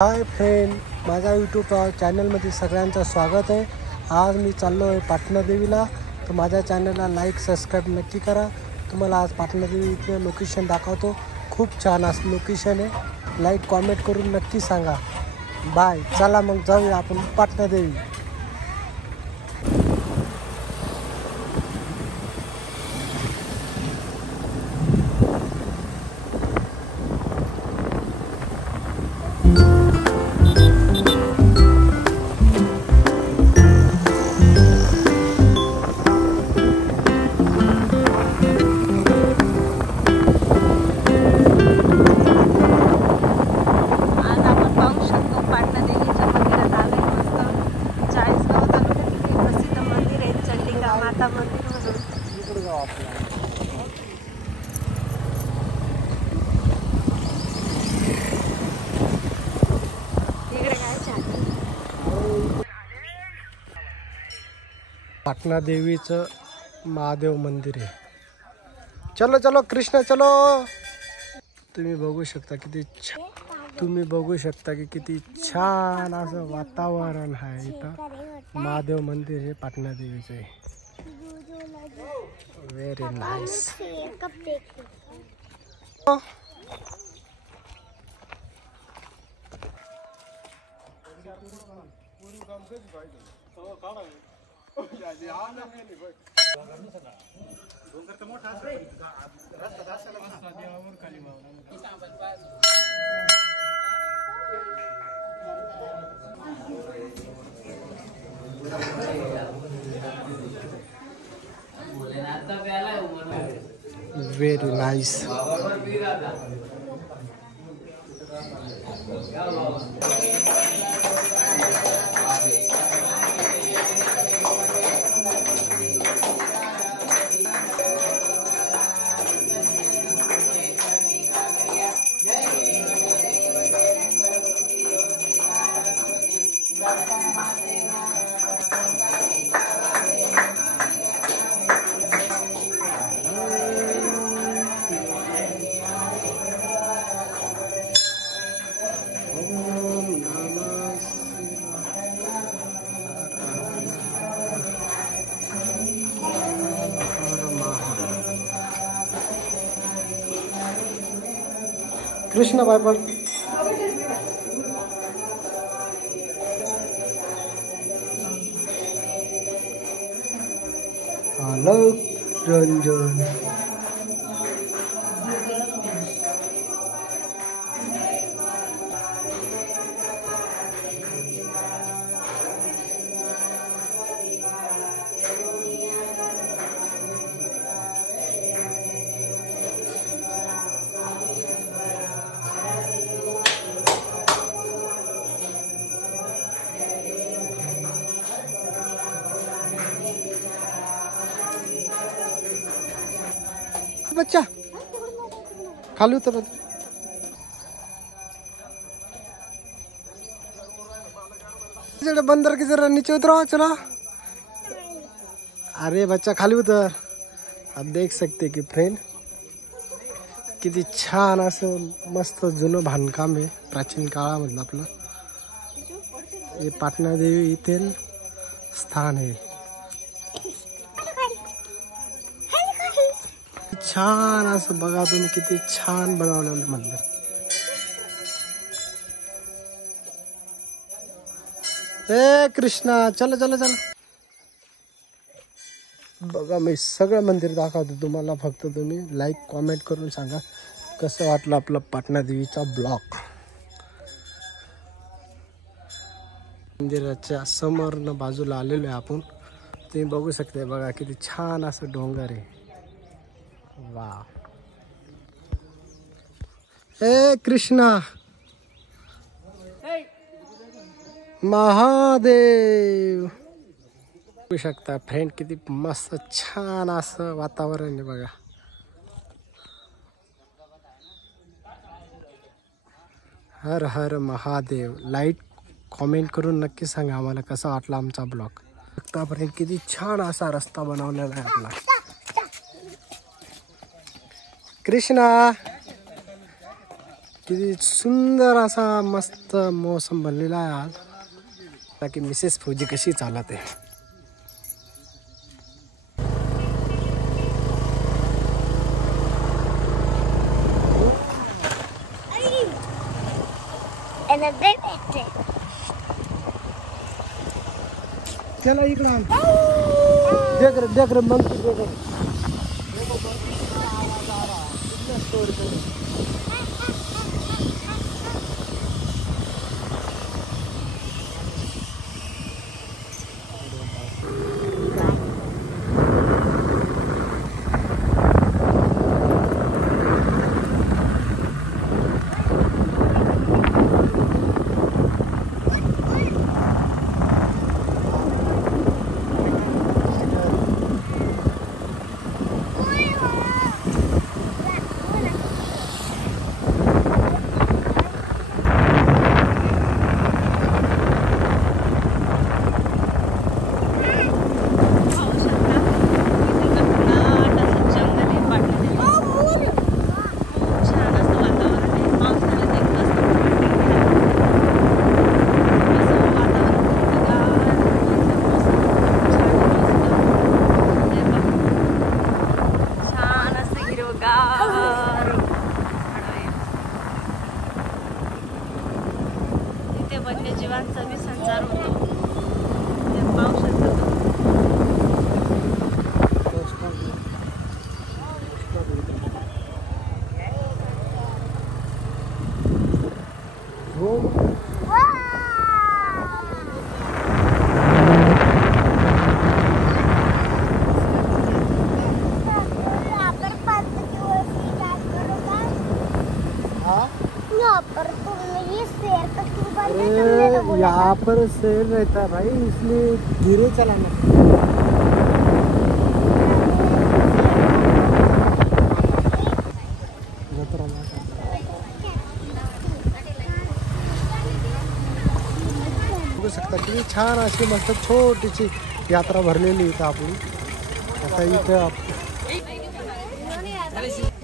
Hi friend, माझ्या YouTube चॅनलमध्ये सगळ्यांचं स्वागत आहे। आज मी चाललो आहे पाटणा देवीला, तर माझ्या चॅनलला लाईक सबस्क्राईब नक्की करा। तुम्हाला आज पाटणा देवीचं लोकेशन दाखवतो। खूप छान असं लोकेशन आहे। लाईक कॉमेंट करून नक्की सांगा। बाय, चला मग जाऊया आपण पाटणा देवी। पाटणा देवीचं महादेव मंदिर आहे। चलो चलो कृष्ण चलो। तुम्ही बघू शकता की किती छान असं वातावरण आहे। इथं महादेव मंदिर आहे पाटणा देवीचं आहे। Very nice. Very nice. Krishna Bible Alok Ranjan. बच्चा खाली उतर। बंदर की जरा नीचे उतरो चलो। अरे बच्चा खाली उतर। आप देख सकते कि फ्रेंड किती छान असं मस्त जुनं बांधकाम आहे प्राचीन काळामधलं आपलं। हे पाटणा देवी येथील स्थान आहे। छान असं बघा तुम्ही किती छान बनवलेलं मंदिर। हे कृष्णा चल चल चल। बघा मी सगळं मंदिर दाखवतो तुम्हाला, फक्त तुम्ही लाईक कॉमेंट करून सांगा कसं वाटलं आपलं पाटणा देवीचा ब्लॉग। मंदिराच्या समोरनं बाजूला आलेलो आहे आपण। तुम्ही बघू शकता बघा किती छान असं डोंगर आहे। वा, हे कृष्णा महादेव। बघू शकता फ्रेंड किती मस्त छान असं वातावरण आहे बघा। हर हर महादेव। लाईक कॉमेंट करून नक्की सांगा आम्हाला कसा वाटला आमचा ब्लॉग। आतापर्यंत किती छान असा रस्ता बनवलेला आहे आपला। कृष्णा किती सुंदर असा मस्त मौसम बनलेला आहे आज. बाकी मिसेस फौजी कशी चालत आहे. चला इकडं आण. देख रे मग वन्यजीवांचा बी संचार होतो. ते पाहू शकता. यहाँ पर शेर रहता है भाई, इसलिए धीरे चलाना. बघू शकता किती छान अशी मस्त छोटीशी यात्रा भरलेली इथं आपली. आता इथं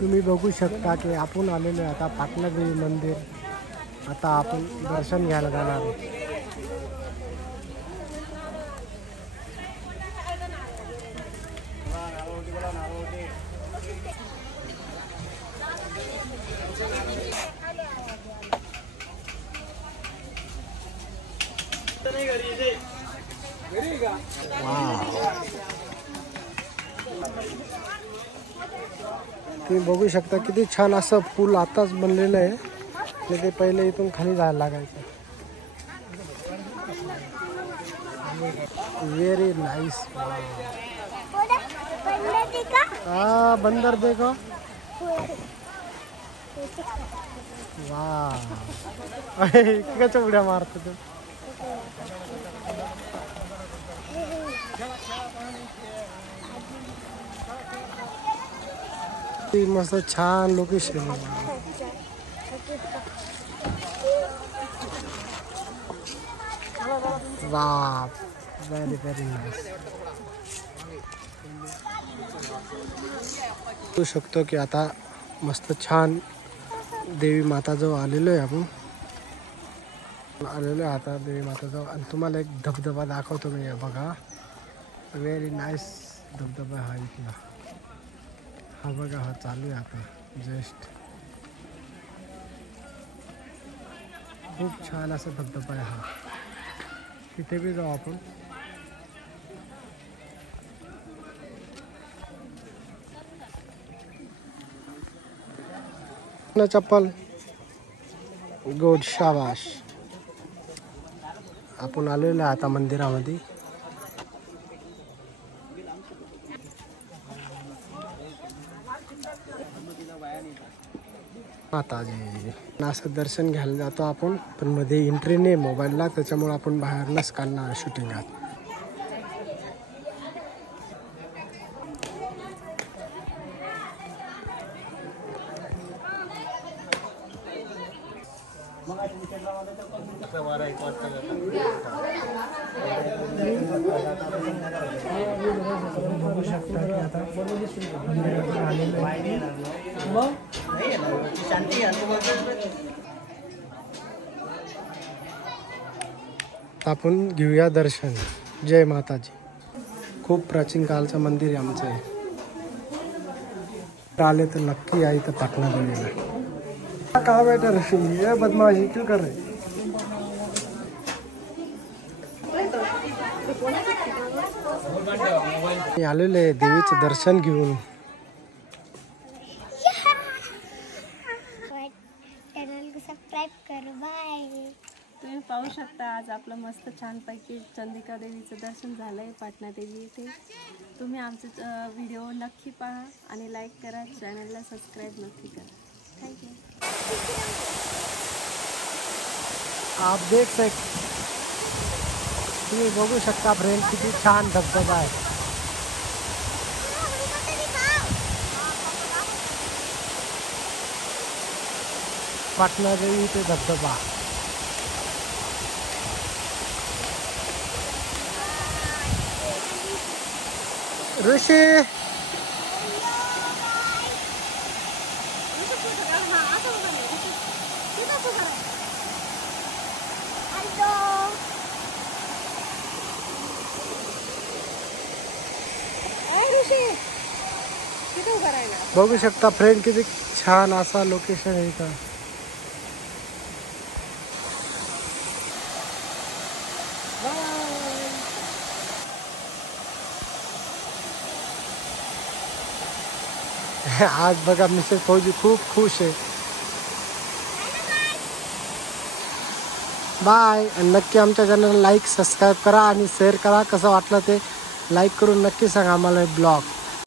तुम्ही बघू शकता की आपण आलेलो आहे आता पाटणादेवी मंदिर. आता आपण दर्शन घ्यायला जाणार आहे. तुम्ही बघू शकता किती छान असं पूल आताच बनलेलं आहे. ते पहिले इथून खाली जायला लागायचं. Very nice. हाँ बंदर देखो. वाह इतक्याच्या उड्या मारतो तू. मस्त छान लोकेशन. वाह व्हेरी नाइस. बघू शकतो की आता मस्त छान देवी माताजवळ आलेलो आहे आपण. आलेलो आहे आता देवी माताजवळ आणि तुम्हाला एक धबधबा दाखवतो मी. बघा व्हेरी नाइस धबधबा हा इथला. हा बघा हा चालू आहे आता जस्ट. खूप छान असा धबधबा आहे हा. तिथे बी जाऊ आपण. चप्पल गुड शाबाश. आपण आलेलो आहे आता मंदिरामध्ये. माताजी असं दर्शन घ्यायला जातो आपण. पण मध्ये एंट्री नाही मोबाईलला, त्याच्यामुळे आपण बाहेरनच काढणार शूटिंगात. बघू शकता की आता शांती आता आपण घेऊया दर्शन. जय माताजी. खूप प्राचीन काळचं मंदिर आहे आमचं हे. आले तर नक्की या इथं पाटणा देवीला. कहा बेटा ऋषि ये बदमाशी क्यों कर रहे? आलेले देवीचं दर्शन घेऊन. चॅनल को सबस्क्राईब कर. बाय. तुम्ही पाहू शकता आज आपलं मस्त छानपैकी चंदिका देवीचं दर्शन झालंय पाटणा देवी इथे. तुम्ही आमचे व्हिडिओ नक्की पहा आणि लाईक करा, चॅनलला सबस्क्राईब नक्की करा. थँक्यू. आप देख सकते, तुम्ही बघू शकता फ्रेंड किती छान धबधबा आहे. पाटणा देवी इथे धबधबा. ऋषी बघू शकता फ्रेंड किती छान असा लोकेशन आहे इथं. आज बघा मिसेस फौजी खूप खुश आहे. बाय. आणि नक्की आमच्या चॅनलला लाईक सबस्क्राईब करा आणि शेअर करा. कसं वाटलं ते लाईक करून नक्की सांगा आम्हाला ब्लॉग.